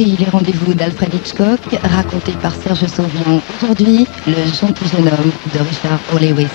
repris les rendez-vous d'Alfred Hitchcock, racontés par Serge Sauvion. Aujourd'hui, Le gentil jeune homme de Richard O. Lewis.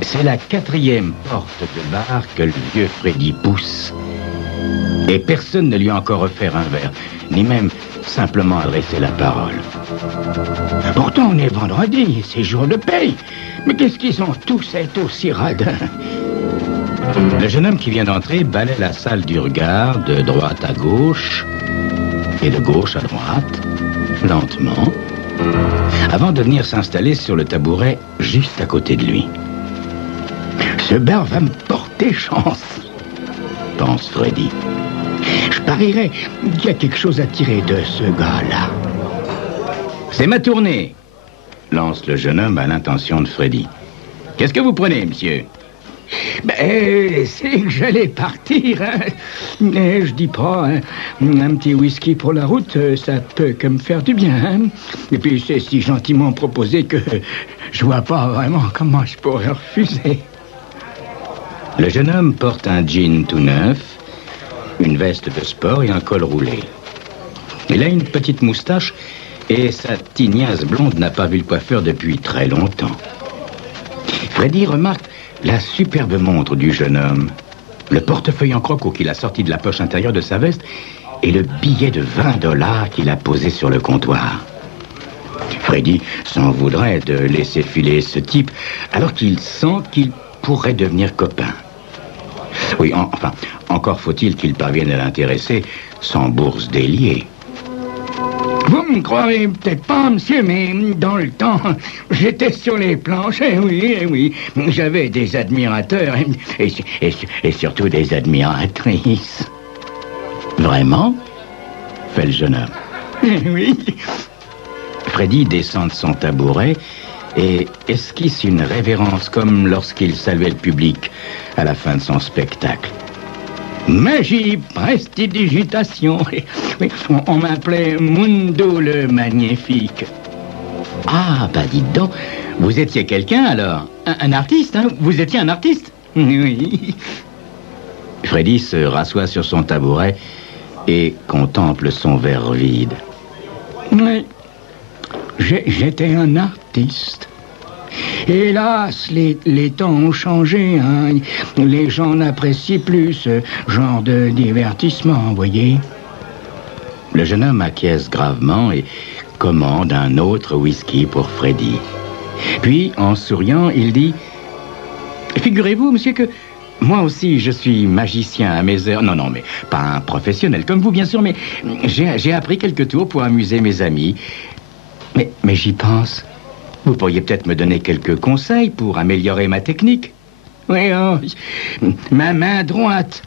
C'est la 4e porte de bar que le vieux Freddy pousse. Et personne ne lui a encore offert un verre, ni même simplement adressé la parole. Pourtant, on est vendredi, c'est jour de paye. Mais qu'est-ce qu'ils ont tous à être aussi radins? Le jeune homme qui vient d'entrer balaie la salle du regard de droite à gauche et de gauche à droite, lentement, avant de venir s'installer sur le tabouret juste à côté de lui. Ce bar va me porter chance, pense Freddy. Je parierais qu'il y a quelque chose à tirer de ce gars-là. C'est ma tournée, lance le jeune homme à l'intention de Freddy. Qu'est-ce que vous prenez, monsieur? C'est que j'allais partir, hein. Je dis pas, hein, un petit whisky pour la route, ça peut que me faire du bien, hein. Et puis c'est si gentiment proposé que je vois pas vraiment comment je pourrais refuser. Le jeune homme porte un jean tout neuf, une veste de sport et un col roulé. Il a une petite moustache et sa tignasse blonde n'a pas vu le coiffeur depuis très longtemps. Freddy remarque la superbe montre du jeune homme, le portefeuille en croco qu'il a sorti de la poche intérieure de sa veste et le billet de $20 qu'il a posé sur le comptoir. Freddy s'en voudrait de laisser filer ce type alors qu'il sent qu'il pourrait devenir copain. Oui, enfin, encore faut-il qu'il parvienne à l'intéresser sans bourse déliée. Vous me croirez peut-être pas, monsieur, mais dans le temps, j'étais sur les planches, et oui, j'avais des admirateurs et surtout des admiratrices. Vraiment? Fait le jeune homme. Oui. Freddy descend de son tabouret et esquisse une révérence comme lorsqu'il saluait le public à la fin de son spectacle. Magie, prestidigitation. Oui, on m'appelait Mundo le Magnifique. Ah, bah dites donc, vous étiez quelqu'un alors? Un artiste, hein? Vous étiez un artiste? Oui. Freddy se rassoit sur son tabouret et contemple son verre vide. Oui, j'étais un artiste. Hélas, les temps ont changé, hein. Les gens n'apprécient plus ce genre de divertissement, vous voyez. Le jeune homme acquiesce gravement et commande un autre whisky pour Freddy. Puis, en souriant, il dit « Figurez-vous, monsieur, que moi aussi, je suis magicien à mes heures. Non, mais pas un professionnel comme vous, bien sûr, mais j'ai appris quelques tours pour amuser mes amis. Mais j'y pense. Vous pourriez peut-être me donner quelques conseils pour améliorer ma technique. » « Oui, oh, ma main droite,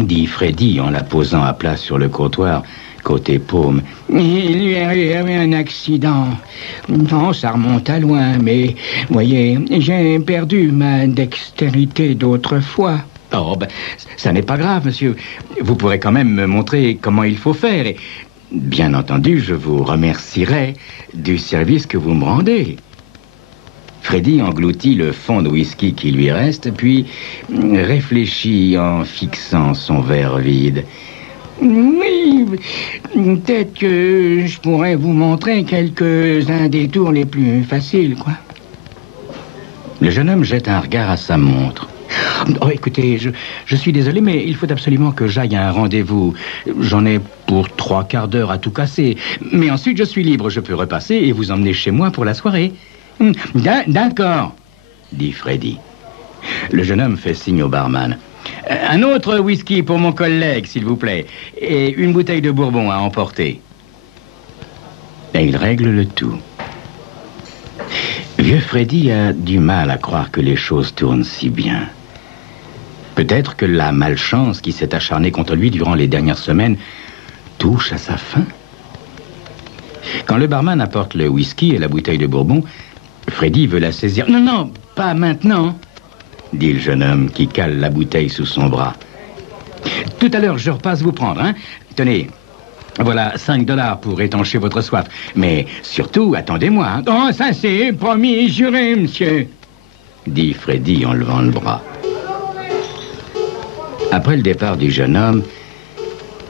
dit Freddy en la posant à plat sur le comptoir, côté paume. Il y avait un accident. Non, ça remonte à loin, mais, voyez, j'ai perdu ma dextérité d'autrefois. Oh, ça n'est pas grave, monsieur. Vous pourrez quand même me montrer comment il faut faire. Et, bien entendu, je vous remercierai du service que vous me rendez. Freddy engloutit le fond de whisky qui lui reste, puis réfléchit en fixant son verre vide. Oui, peut-être que je pourrais vous montrer quelques-uns des tours les plus faciles, quoi. Le jeune homme jette un regard à sa montre. Oh, écoutez, je suis désolé, mais il faut absolument que j'aille à un rendez-vous. J'en ai pour 3/4 d'heure à tout casser. Mais ensuite, je suis libre. Je peux repasser et vous emmener chez moi pour la soirée. D'accord, dit Freddy. Le jeune homme fait signe au barman. Un autre whisky pour mon collègue, s'il vous plaît. Et une bouteille de bourbon à emporter. Et il règle le tout. Vieux Freddy a du mal à croire que les choses tournent si bien. Peut-être que la malchance qui s'est acharnée contre lui durant les dernières semaines touche à sa fin. Quand le barman apporte le whisky et la bouteille de bourbon, Freddy veut la saisir. Non, non, pas maintenant, dit le jeune homme qui cale la bouteille sous son bras. Tout à l'heure, je repasse vous prendre, hein. Tenez, voilà 5 $ pour étancher votre soif. Mais surtout, attendez-moi, hein. Oh, ça c'est promis et juré, monsieur, dit Freddy en levant le bras. Après le départ du jeune homme,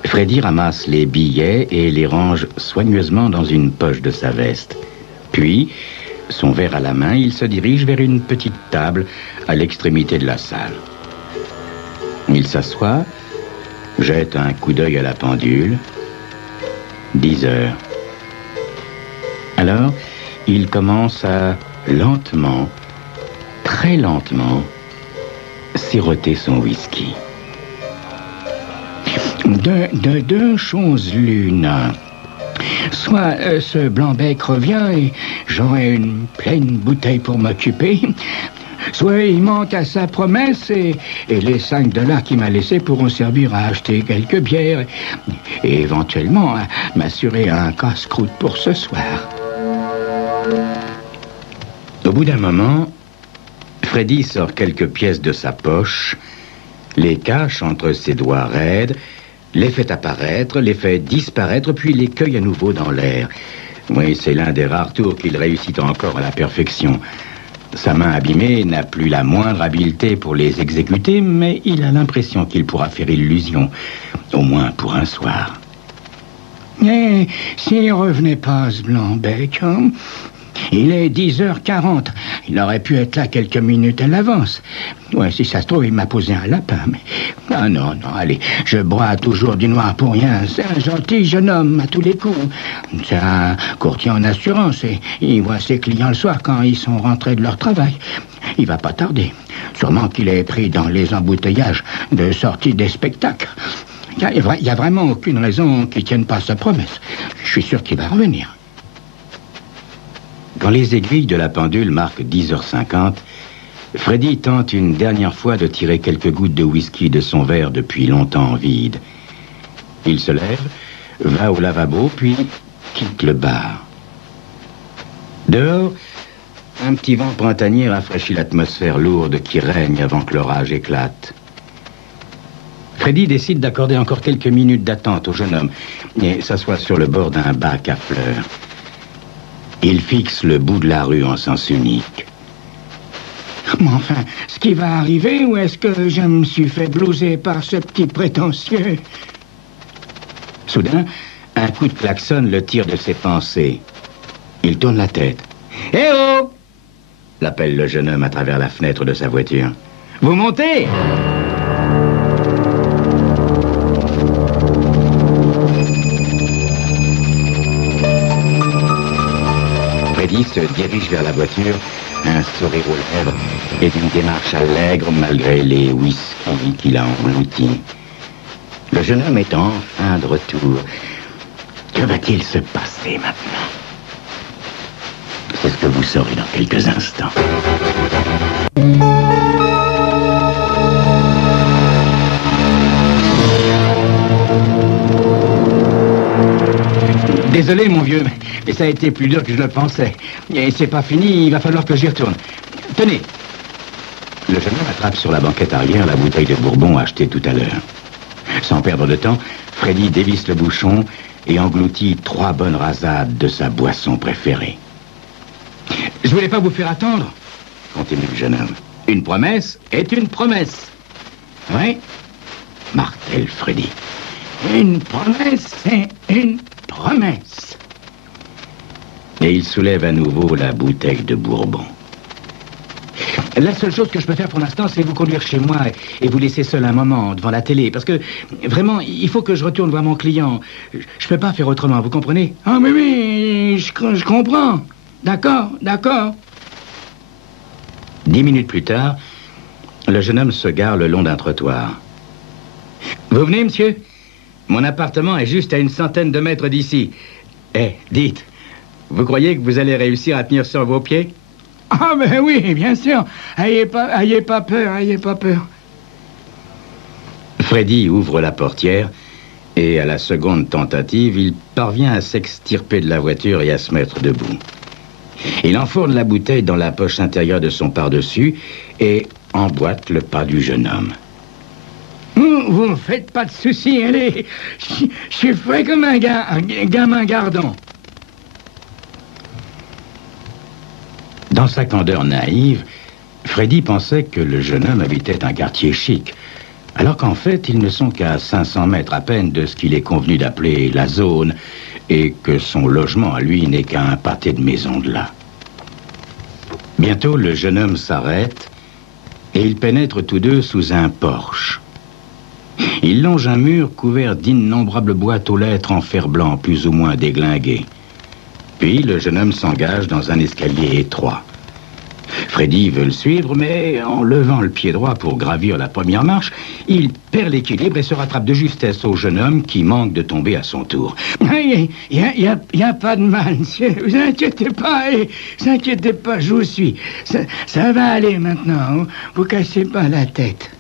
Freddy ramasse les billets et les range soigneusement dans une poche de sa veste. Puis, son verre à la main, il se dirige vers une petite table à l'extrémité de la salle. Il s'assoit, jette un coup d'œil à la pendule. 10 heures. Alors, il commence à lentement, très lentement, siroter son whisky. De deux choses l'une. Soit ce Blanc-bec revient et j'aurai une pleine bouteille pour m'occuper, soit il manque à sa promesse et les 5 $ qu'il m'a laissés pourront servir à acheter quelques bières et éventuellement à m'assurer un casse-croûte pour ce soir. Au bout d'un moment, Freddy sort quelques pièces de sa poche, les cache entre ses doigts raides, les fait apparaître, les fait disparaître, puis les cueille à nouveau dans l'air. Oui, c'est l'un des rares tours qu'il réussit encore à la perfection. Sa main abîmée n'a plus la moindre habileté pour les exécuter, mais il a l'impression qu'il pourra faire illusion, au moins pour un soir. Mais s'il revenait pas, ce Blanc-bec, hein? Il est 10h40. Il aurait pu être là quelques minutes à l'avance. Ouais, si ça se trouve, il m'a posé un lapin, mais... Ah non, non, allez, je broie toujours du noir pour rien. C'est un gentil jeune homme à tous les coups. C'est un courtier en assurance et il voit ses clients le soir quand ils sont rentrés de leur travail. Il va pas tarder. Sûrement qu'il est pris dans les embouteillages de sortie des spectacles. Il y a vraiment aucune raison qu'il tienne pas sa promesse. Je suis sûr qu'il va revenir. Quand les aiguilles de la pendule marquent 10h50, Freddy tente une dernière fois de tirer quelques gouttes de whisky de son verre depuis longtemps vide. Il se lève, va au lavabo, puis quitte le bar. Dehors, un petit vent printanier rafraîchit l'atmosphère lourde qui règne avant que l'orage éclate. Freddy décide d'accorder encore quelques minutes d'attente au jeune homme et s'assoit sur le bord d'un bac à fleurs. Il fixe le bout de la rue en sens unique. Mais enfin, ce qui va arriver, ou est-ce que je me suis fait blouser par ce petit prétentieux? Soudain, un coup de klaxon le tire de ses pensées. Il tourne la tête. « Eh oh !» l'appelle le jeune homme à travers la fenêtre de sa voiture. « Vous montez ?» Freddy se dirige vers la voiture, un sourire aux lèvres et d'une démarche allègre malgré les whisky qu'il a engloutis. Le jeune homme est enfin de retour. Que va-t-il se passer maintenant? C'est ce que vous saurez dans quelques instants. Désolé, mon vieux, mais ça a été plus dur que je le pensais. Et c'est pas fini, il va falloir que j'y retourne. Tenez. Le jeune homme attrape sur la banquette arrière la bouteille de bourbon achetée tout à l'heure. Sans perdre de temps, Freddy dévisse le bouchon et engloutit 3 bonnes rasades de sa boisson préférée. « Je voulais pas vous faire attendre, » continue le jeune homme. « Une promesse est une promesse. » « Oui, martèle Freddy. Une promesse, c'est une promesse. Et il soulève à nouveau la bouteille de bourbon. La seule chose que je peux faire pour l'instant, c'est vous conduire chez moi et vous laisser seul un moment devant la télé. Parce que, vraiment, il faut que je retourne voir mon client. Je peux pas faire autrement, vous comprenez? Ah, mais oui, je comprends. D'accord, d'accord. 10 minutes plus tard, le jeune homme se gare le long d'un trottoir. Vous venez, monsieur? Mon appartement est juste à 100 mètres d'ici. Eh, dites, vous croyez que vous allez réussir à tenir sur vos pieds? Ah, ben oui, bien sûr. Ayez pas peur, ayez pas peur. Freddy ouvre la portière Et à la seconde tentative, il parvient à s'extirper de la voiture et à se mettre debout. Il enfourne la bouteille dans la poche intérieure de son pardessus et emboîte le pas du jeune homme. Vous ne faites pas de soucis, allez. Je suis frais comme un gamin gardon. Dans sa candeur naïve, Freddy pensait que le jeune homme habitait un quartier chic, alors qu'en fait, ils ne sont qu'à 500 mètres à peine de ce qu'il est convenu d'appeler la zone, et que son logement à lui n'est qu'à un pâté de maison de là. Bientôt, le jeune homme s'arrête, et ils pénètrent tous deux sous un porche. Il longe un mur couvert d'innombrables boîtes aux lettres en fer blanc, plus ou moins déglinguées. Puis, le jeune homme s'engage dans un escalier étroit. Freddy veut le suivre, mais en levant le pied droit pour gravir la première marche, il perd l'équilibre et se rattrape de justesse au jeune homme qui manque de tomber à son tour. Il y a pas de mal, monsieur. Vous inquiétez pas, je vous suis. Ça va aller maintenant, vous cassez pas la tête.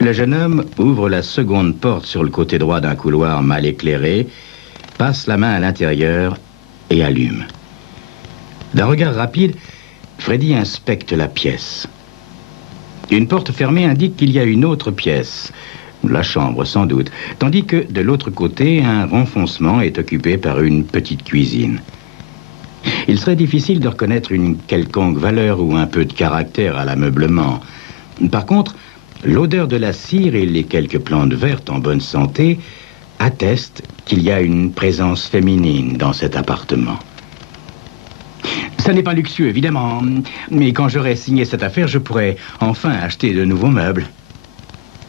Le jeune homme ouvre la seconde porte sur le côté droit d'un couloir mal éclairé, passe la main à l'intérieur et allume. D'un regard rapide, Freddy inspecte la pièce. Une porte fermée indique qu'il y a une autre pièce, la chambre sans doute, tandis que de l'autre côté, un renfoncement est occupé par une petite cuisine. Il serait difficile de reconnaître une quelconque valeur ou un peu de caractère à l'ameublement. Par contre, l'odeur de la cire et les quelques plantes vertes en bonne santé attestent qu'il y a une présence féminine dans cet appartement. Ça n'est pas luxueux, évidemment, mais quand j'aurai signé cette affaire, je pourrai enfin acheter de nouveaux meubles.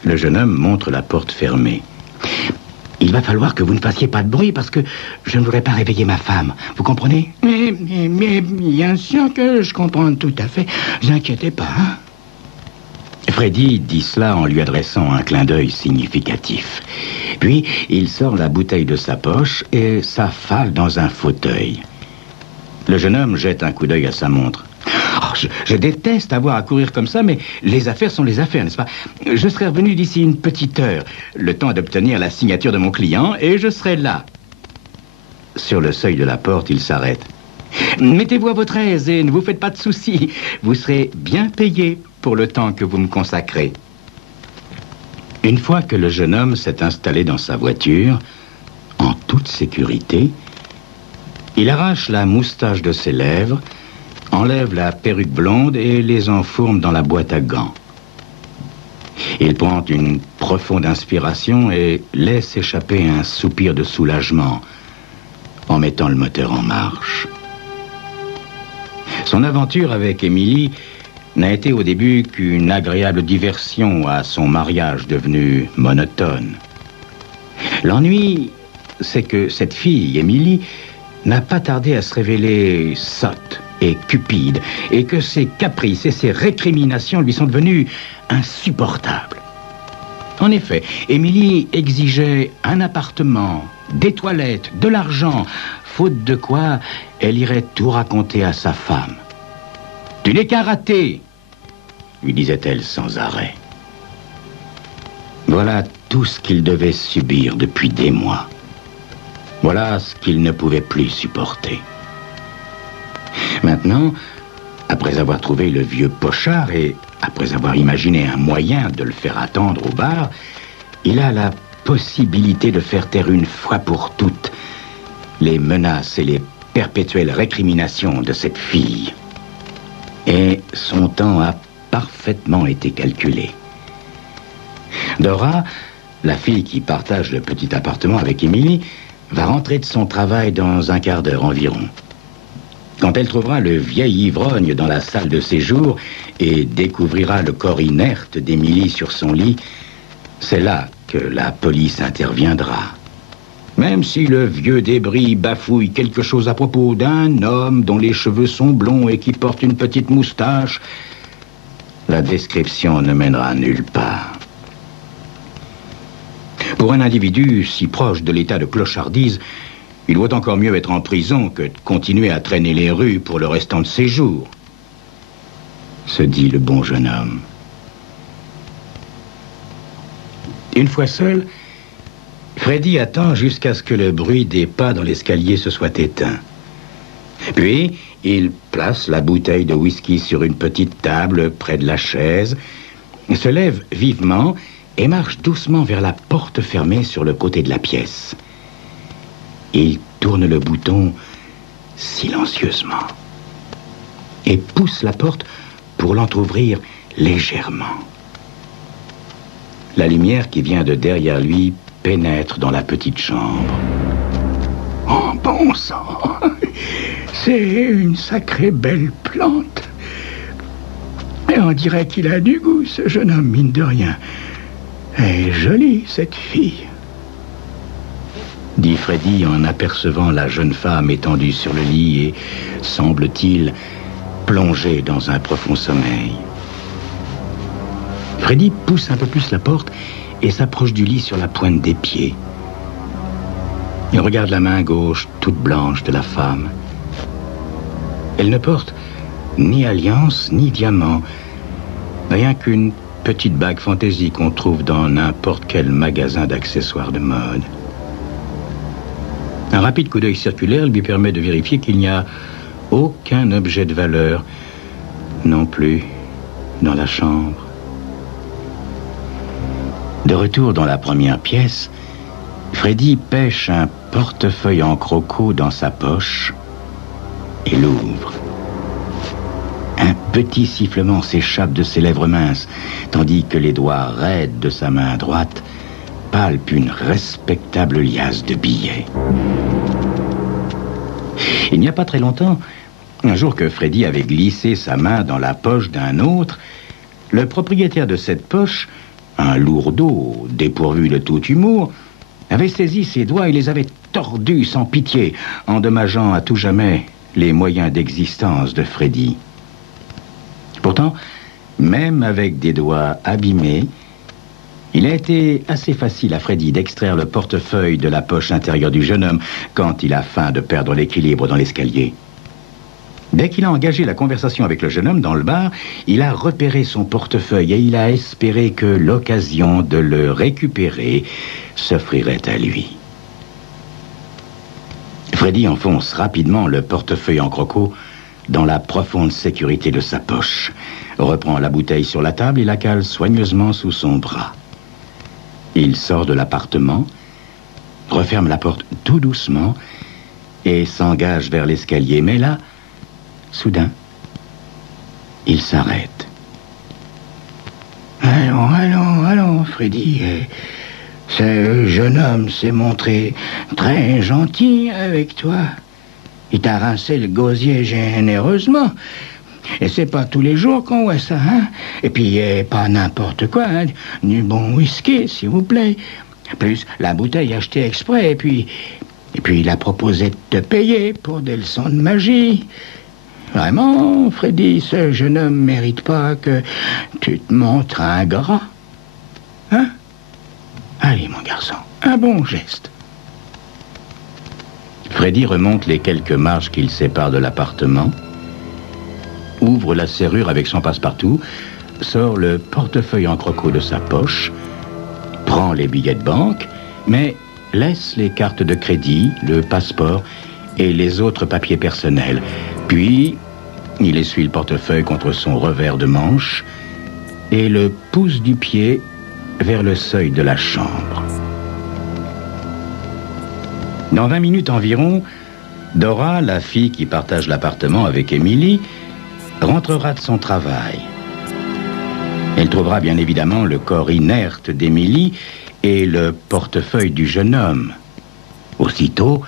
Le jeune homme montre la porte fermée. Il va falloir que vous ne fassiez pas de bruit parce que je ne voudrais pas réveiller ma femme. Vous comprenez? Mais bien sûr que je comprends tout à fait. Ne vous inquiétez pas, hein? Freddy dit cela en lui adressant un clin d'œil significatif. Puis, il sort la bouteille de sa poche et s'affale dans un fauteuil. Le jeune homme jette un coup d'œil à sa montre. Oh, je déteste avoir à courir comme ça, mais les affaires sont les affaires, n'est-ce pas? Je serai revenu d'ici une petite heure, le temps d'obtenir la signature de mon client, et je serai là. Sur le seuil de la porte, il s'arrête. Mettez-vous à votre aise et ne vous faites pas de soucis. Vous serez bien payé pour le temps que vous me consacrez. Une fois que le jeune homme s'est installé dans sa voiture, en toute sécurité, il arrache la moustache de ses lèvres, enlève la perruque blonde et les enfourne dans la boîte à gants. Il prend une profonde inspiration et laisse échapper un soupir de soulagement en mettant le moteur en marche. Son aventure avec Émilie n'a été au début qu'une agréable diversion à son mariage devenu monotone. L'ennui, c'est que cette fille, Émilie, n'a pas tardé à se révéler sotte et cupide, et que ses caprices et ses récriminations lui sont devenues insupportables. En effet, Émilie exigeait un appartement, des toilettes, de l'argent, faute de quoi elle irait tout raconter à sa femme. « Tu n'es qu'un raté !» lui disait-elle sans arrêt. Voilà tout ce qu'il devait subir depuis des mois. Voilà ce qu'il ne pouvait plus supporter. Maintenant, après avoir trouvé le vieux pochard et après avoir imaginé un moyen de le faire attendre au bar, il a la possibilité de faire taire une fois pour toutes les menaces et les perpétuelles récriminations de cette fille. Et son temps a parfaitement été calculé. Dora, la fille qui partage le petit appartement avec Émilie, va rentrer de son travail dans un quart d'heure environ. Quand elle trouvera le vieil ivrogne dans la salle de séjour et découvrira le corps inerte d'Émilie sur son lit, c'est là que la police interviendra. Même si le vieux débris bafouille quelque chose à propos d'un homme dont les cheveux sont blonds et qui porte une petite moustache, la description ne mènera nulle part. Pour un individu si proche de l'état de clochardise, il vaut encore mieux être en prison que de continuer à traîner les rues pour le restant de ses jours, se dit le bon jeune homme. Une fois seul, Freddy attend jusqu'à ce que le bruit des pas dans l'escalier se soit éteint. Puis, il place la bouteille de whisky sur une petite table près de la chaise, se lève vivement et marche doucement vers la porte fermée sur le côté de la pièce. Il tourne le bouton silencieusement et pousse la porte pour l'entrouvrir légèrement. La lumière qui vient de derrière lui pénètre dans la petite chambre. Oh, bon sang! C'est une sacrée belle plante. Et on dirait qu'il a du goût, ce jeune homme, mine de rien. Elle est jolie, cette fille. Dit Freddy en apercevant la jeune femme étendue sur le lit et, semble-t-il, plongée dans un profond sommeil. Freddy pousse un peu plus la porte et s'approche du lit sur la pointe des pieds. Il regarde la main gauche toute blanche de la femme. Elle ne porte ni alliance ni diamant, rien qu'une petite bague fantaisie qu'on trouve dans n'importe quel magasin d'accessoires de mode. Un rapide coup d'œil circulaire lui permet de vérifier qu'il n'y a aucun objet de valeur non plus dans la chambre. De retour dans la première pièce, Freddy pêche un portefeuille en croco dans sa poche et l'ouvre. Un petit sifflement s'échappe de ses lèvres minces, tandis que les doigts raides de sa main droite palpent une respectable liasse de billets. Il n'y a pas très longtemps, un jour que Freddy avait glissé sa main dans la poche d'un autre, le propriétaire de cette poche, un lourdeau dépourvu de tout humour, avait saisi ses doigts et les avait tordus sans pitié, endommageant à tout jamais les moyens d'existence de Freddy. Pourtant, même avec des doigts abîmés, il a été assez facile à Freddy d'extraire le portefeuille de la poche intérieure du jeune homme quand il a feint de perdre l'équilibre dans l'escalier. Dès qu'il a engagé la conversation avec le jeune homme dans le bar, il a repéré son portefeuille et il a espéré que l'occasion de le récupérer s'offrirait à lui. Freddy enfonce rapidement le portefeuille en croco dans la profonde sécurité de sa poche, reprend la bouteille sur la table et la cale soigneusement sous son bras. Il sort de l'appartement, referme la porte tout doucement et s'engage vers l'escalier. Mais là, soudain, il s'arrête. Allons, Freddy. Ce jeune homme s'est montré très gentil avec toi. Il t'a rincé le gosier généreusement. Et c'est pas tous les jours qu'on voit ça, hein? Et puis, pas n'importe quoi, hein? Du bon whisky, s'il vous plaît. Plus la bouteille achetée exprès, et puis il a proposé de te payer pour des leçons de magie. Vraiment, Freddy, ce jeune homme mérite pas que tu te montres ingrat. Hein? Allez, mon garçon, un bon geste. Freddy remonte les quelques marches qu'il sépare de l'appartement, ouvre la serrure avec son passe-partout, sort le portefeuille en croco de sa poche, prend les billets de banque, mais laisse les cartes de crédit, le passeport et les autres papiers personnels. Puis, il essuie le portefeuille contre son revers de manche et le pousse du pied vers le seuil de la chambre. Dans 20 minutes environ, Dora, la fille qui partage l'appartement avec Emily, rentrera de son travail. Elle trouvera bien évidemment le corps inerte d'Emily et le portefeuille du jeune homme. Aussitôt,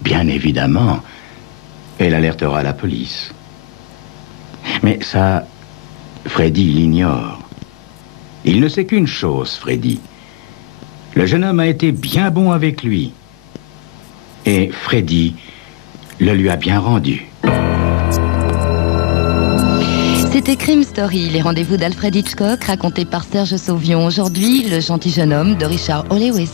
bien évidemment, elle alertera la police. Mais ça, Freddy l'ignore. Il ne sait qu'une chose, Freddy. Le jeune homme a été bien bon avec lui. Et Freddy le lui a bien rendu. C'était Crime Story, les rendez-vous d'Alfred Hitchcock, racontés par Serge Sauvion. Aujourd'hui, Le gentil jeune homme de Richard O. Lewis.